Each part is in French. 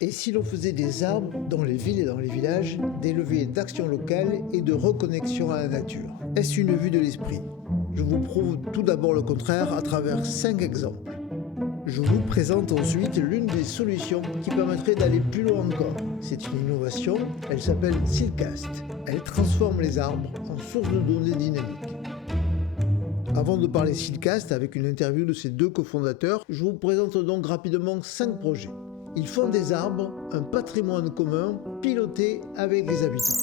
Et si l'on faisait des arbres dans les villes et dans les villages, des leviers d'action locale et de reconnexion à la nature? Est-ce une vue de l'esprit? Je vous prouve tout d'abord le contraire à travers 5 exemples. Je vous présente ensuite l'une des solutions qui permettrait d'aller plus loin encore. C'est une innovation, elle s'appelle Seedcast. Elle transforme les arbres en source de données dynamiques. Avant de parler Seedcast avec une interview de ses 2 cofondateurs, je vous présente donc rapidement 5 projets. Ils font des arbres un patrimoine commun piloté avec les habitants.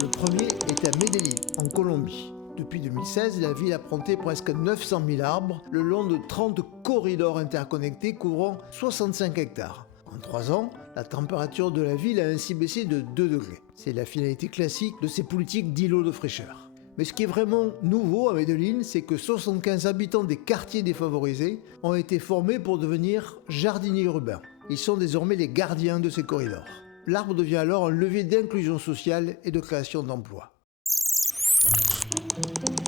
Le premier est à Medellín, en Colombie. Depuis 2016, la ville a planté presque 900 000 arbres le long de 30 corridors interconnectés couvrant 65 hectares. En 3 ans, la température de la ville a ainsi baissé de 2 degrés. C'est la finalité classique de ces politiques d'îlots de fraîcheur. Mais ce qui est vraiment nouveau à Medellín, c'est que 75 habitants des quartiers défavorisés ont été formés pour devenir jardiniers urbains. Ils sont désormais les gardiens de ces corridors. L'arbre devient alors un levier d'inclusion sociale et de création d'emplois.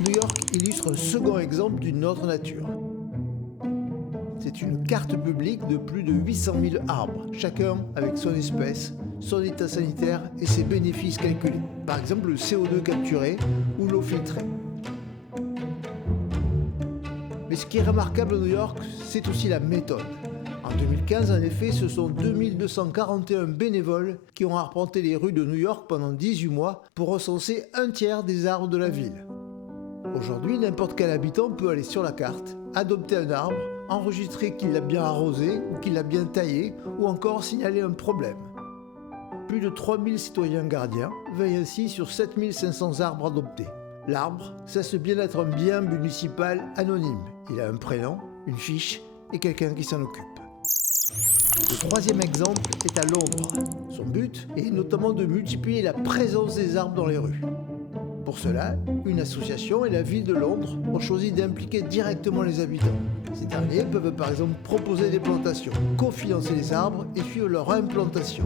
New York illustre un second exemple d'une autre nature. C'est une carte publique de plus de 800 000 arbres, chacun avec son espèce, son état sanitaire et ses bénéfices calculés. Par exemple le CO2 capturé ou l'eau filtrée. Mais ce qui est remarquable à New York, c'est aussi la méthode. En 2015, en effet, ce sont 2241 bénévoles qui ont arpenté les rues de New York pendant 18 mois pour recenser un tiers des arbres de la ville. Aujourd'hui, n'importe quel habitant peut aller sur la carte, adopter un arbre, enregistrer qu'il l'a bien arrosé ou qu'il l'a bien taillé ou encore signaler un problème. Plus de 3000 citoyens gardiens veillent ainsi sur 7500 arbres adoptés. L'arbre cesse bien d'être un bien municipal anonyme. Il a un prénom, une fiche et quelqu'un qui s'en occupe. Le troisième exemple est à Londres. Son but est notamment de multiplier la présence des arbres dans les rues. Pour cela, une association et la ville de Londres ont choisi d'impliquer directement les habitants. Ces derniers peuvent par exemple proposer des plantations, cofinancer les arbres et suivre leur implantation.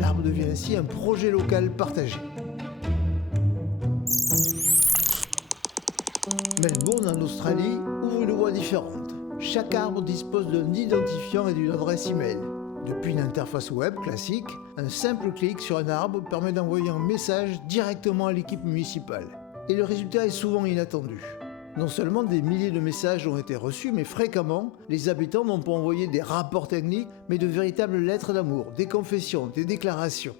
L'arbre devient ainsi un projet local partagé. Melbourne, en Australie, ouvre une voie différente. Chaque arbre dispose d'un identifiant et d'une adresse email. Depuis une interface web classique, un simple clic sur un arbre permet d'envoyer un message directement à l'équipe municipale. Et le résultat est souvent inattendu. Non seulement des milliers de messages ont été reçus, mais fréquemment, les habitants n'ont pas envoyé des rapports techniques, mais de véritables lettres d'amour, des confessions, des déclarations.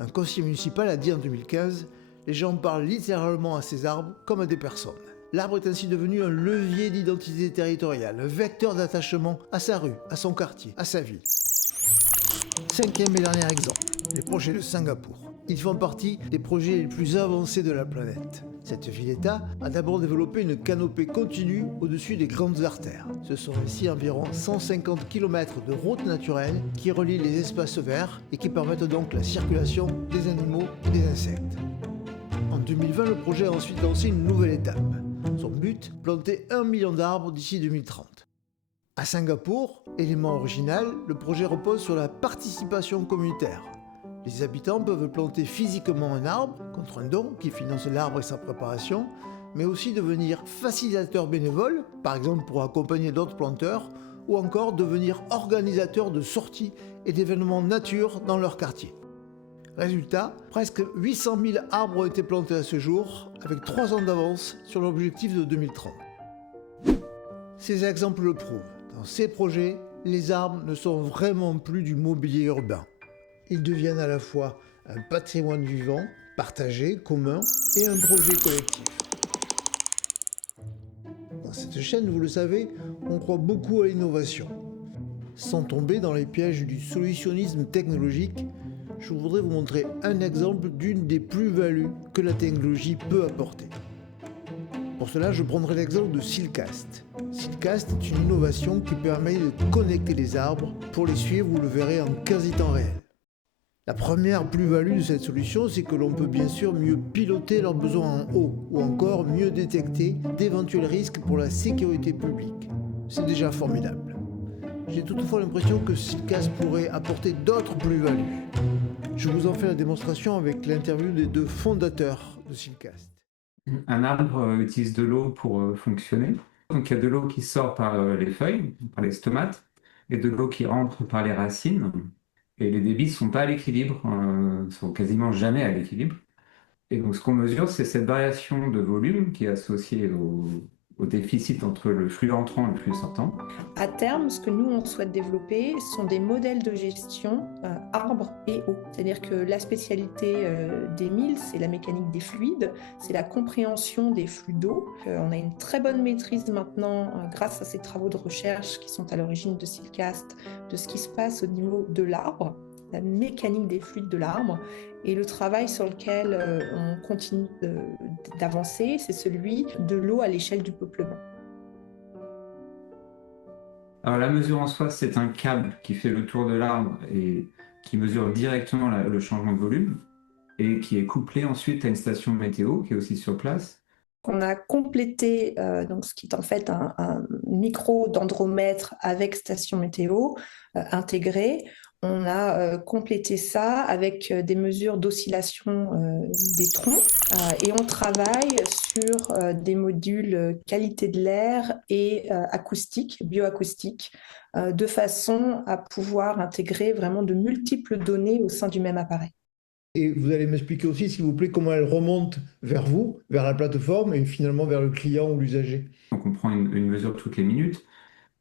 Un conseiller municipal a dit en 2015 « Les gens parlent littéralement à ces arbres comme à des personnes ». L'arbre est ainsi devenu un levier d'identité territoriale, un vecteur d'attachement à sa rue, à son quartier, à sa ville. Cinquième et dernier exemple, les projets de Singapour. Ils font partie des projets les plus avancés de la planète. Cette ville-État a d'abord développé une canopée continue au-dessus des grandes artères. Ce sont ainsi environ 150 km de routes naturelles qui relient les espaces verts et qui permettent donc la circulation des animaux et des insectes. En 2020, le projet a ensuite lancé une nouvelle étape. Son but, planter 1 million d'arbres d'ici 2030. À Singapour, élément original, le projet repose sur la participation communautaire. Les habitants peuvent planter physiquement un arbre contre un don qui finance l'arbre et sa préparation, mais aussi devenir facilitateurs bénévoles, par exemple pour accompagner d'autres planteurs, ou encore devenir organisateurs de sorties et d'événements nature dans leur quartier. Résultat, presque 800 000 arbres ont été plantés à ce jour, avec 3 ans d'avance sur l'objectif de 2030. Ces exemples le prouvent. Dans ces projets, les arbres ne sont vraiment plus du mobilier urbain. Ils deviennent à la fois un patrimoine vivant, partagé, commun, et un projet collectif. Dans cette chaîne, vous le savez, on croit beaucoup à l'innovation. Sans tomber dans les pièges du solutionnisme technologique, je voudrais vous montrer un exemple d'une des plus-values que la technologie peut apporter. Pour cela, je prendrai l'exemple de Seedcast. Seedcast est une innovation qui permet de connecter les arbres pour les suivre, vous le verrez, en quasi-temps réel. La première plus-value de cette solution, c'est que l'on peut bien sûr mieux piloter leurs besoins en haut, ou encore mieux détecter d'éventuels risques pour la sécurité publique. C'est déjà formidable. J'ai toutefois l'impression que Seedcast pourrait apporter d'autres plus-values. Je vous en fais la démonstration avec l'interview des 2 fondateurs de Seedcast. Un arbre utilise de l'eau pour fonctionner. Donc il y a de l'eau qui sort par les feuilles, par les stomates, et de l'eau qui entre par les racines. Et les débits ne sont pas à l'équilibre, sont quasiment jamais à l'équilibre. Et donc, ce qu'on mesure, c'est cette variation de volume qui est associée au déficit entre le flux entrant et le flux sortant. À terme, ce que nous, on souhaite développer sont des modèles de gestion arbres et eau. C'est-à-dire que la spécialité d'Émile, c'est la mécanique des fluides, c'est la compréhension des flux d'eau. On a une très bonne maîtrise maintenant, grâce à ces travaux de recherche qui sont à l'origine de Sealcast, de ce qui se passe au niveau de l'arbre, la mécanique des fluides de l'arbre. Et le travail sur lequel on continue d'avancer, c'est celui de l'eau à l'échelle du peuplement. Alors la mesure en soi, c'est un câble qui fait le tour de l'arbre et qui mesure directement le changement de volume et qui est couplé ensuite à une station météo qui est aussi sur place. On a complété donc ce qui est en fait un micro dendromètre avec station météo intégrée. On a complété ça avec des mesures d'oscillation des troncs et on travaille sur des modules qualité de l'air et acoustique, bioacoustique, de façon à pouvoir intégrer vraiment de multiples données au sein du même appareil. Et vous allez m'expliquer aussi, s'il vous plaît, comment elle remonte vers vous, vers la plateforme et finalement vers le client ou l'usager. Donc on prend une mesure toutes les minutes.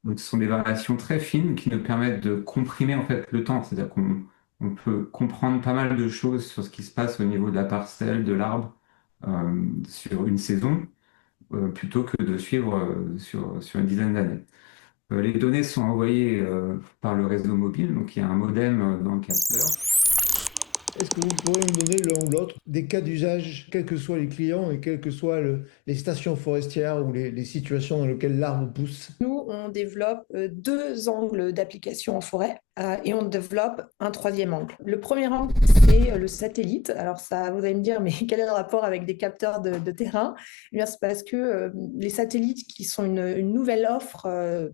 Donc ce sont des variations très fines qui nous permettent de comprimer en fait le temps. C'est-à-dire qu'on peut comprendre pas mal de choses sur ce qui se passe au niveau de la parcelle, de l'arbre, sur une saison, plutôt que de suivre sur une dizaine d'années. Les données sont envoyées par le réseau mobile, donc il y a un modem dans le capteur. Est-ce que vous pourriez me donner l'un ou l'autre des cas d'usage, quels que soient les clients et quelles que soient les stations forestières ou les situations dans lesquelles l'arbre pousse? Nous, on développe deux angles d'application en forêt et on développe un troisième angle. Le premier angle, c'est le satellite. Alors ça, vous allez me dire, mais quel est le rapport avec des capteurs de terrain? Eh bien, c'est parce que les satellites, qui sont une nouvelle offre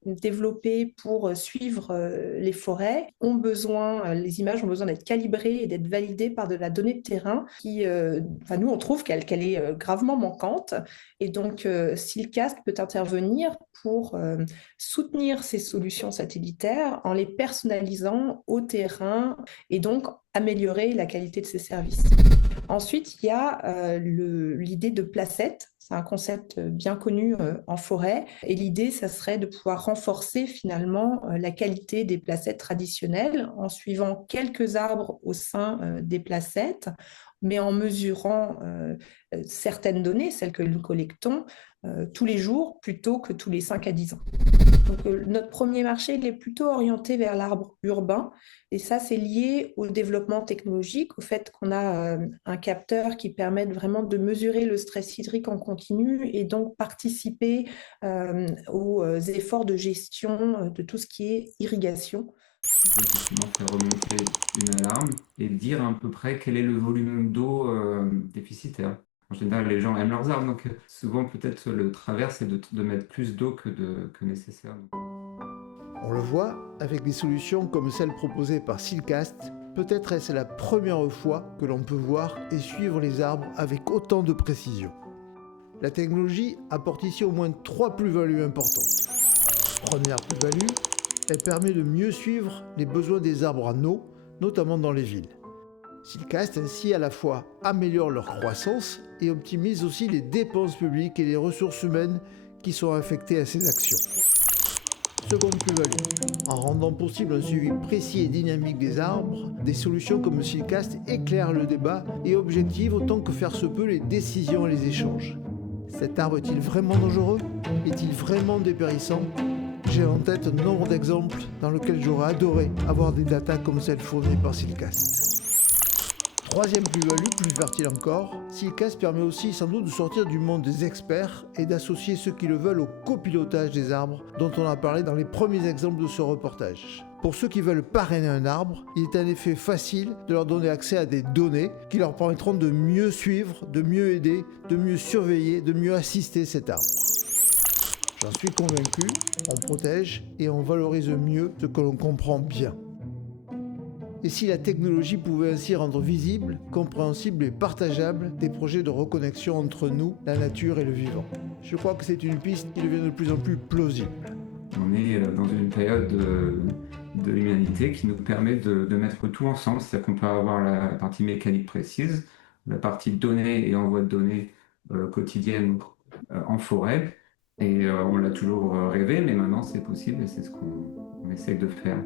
développée pour suivre les forêts, ont besoin, les images ont besoin d'être calibrées et d'être validées par de la donnée de terrain qui, nous, on trouve qu'elle est gravement manquante. Et donc, Sealcast peut intervenir pour soutenir ces solutions satellitaires en les personnalisant au terrain et donc améliorer la qualité de ces services. Ensuite, il y a l'idée de placette. C'est un concept bien connu en forêt. Et l'idée, ça serait de pouvoir renforcer finalement la qualité des placettes traditionnelles en suivant quelques arbres au sein des placettes, mais en mesurant certaines données, celles que nous collectons, tous les jours plutôt que tous les 5 à 10 ans. Donc, notre premier marché, il est plutôt orienté vers l'arbre urbain. Et ça, c'est lié au développement technologique, au fait qu'on a un capteur qui permet vraiment de mesurer le stress hydrique en continu et donc participer aux efforts de gestion de tout ce qui est irrigation. On peut effectivement faire remonter une alarme et dire à peu près quel est le volume d'eau déficitaire. En général, les gens aiment leurs arbres, donc souvent peut-être le travers, c'est de mettre plus d'eau que nécessaire. On le voit, avec des solutions comme celle proposée par Sealcast, peut-être est-ce la première fois que l'on peut voir et suivre les arbres avec autant de précision. La technologie apporte ici au moins 3 plus-values importantes. Première plus-value, elle permet de mieux suivre les besoins des arbres en eau, notamment dans les villes. Sealcast ainsi à la fois améliore leur croissance et optimise aussi les dépenses publiques et les ressources humaines qui sont affectées à ces actions. Seconde plus-value, en rendant possible un suivi précis et dynamique des arbres, des solutions comme Sealcast éclairent le débat et objectivent autant que faire se peut les décisions et les échanges. Cet arbre est-il vraiment dangereux? Est-il vraiment dépérissant? J'ai en tête un nombre d'exemples dans lesquels j'aurais adoré avoir des datas comme celles fournies par Sealcast. Troisième plus-value, plus fertile encore, Sealcast permet aussi sans doute de sortir du monde des experts et d'associer ceux qui le veulent au copilotage des arbres dont on a parlé dans les premiers exemples de ce reportage. Pour ceux qui veulent parrainer un arbre, il est en effet facile de leur donner accès à des données qui leur permettront de mieux suivre, de mieux aider, de mieux surveiller, de mieux assister cet arbre. J'en suis convaincu, on protège et on valorise mieux ce que l'on comprend bien. Et si la technologie pouvait ainsi rendre visible, compréhensible et partageable des projets de reconnexion entre nous, la nature et le vivant? Je crois que c'est une piste qui devient de plus en plus plausible. On est dans une période de l'humanité qui nous permet de mettre tout ensemble, c'est-à-dire qu'on peut avoir la partie mécanique précise, la partie données et envoi de données quotidiennes en forêt, et on l'a toujours rêvé, mais maintenant c'est possible et c'est ce qu'on essaye de faire.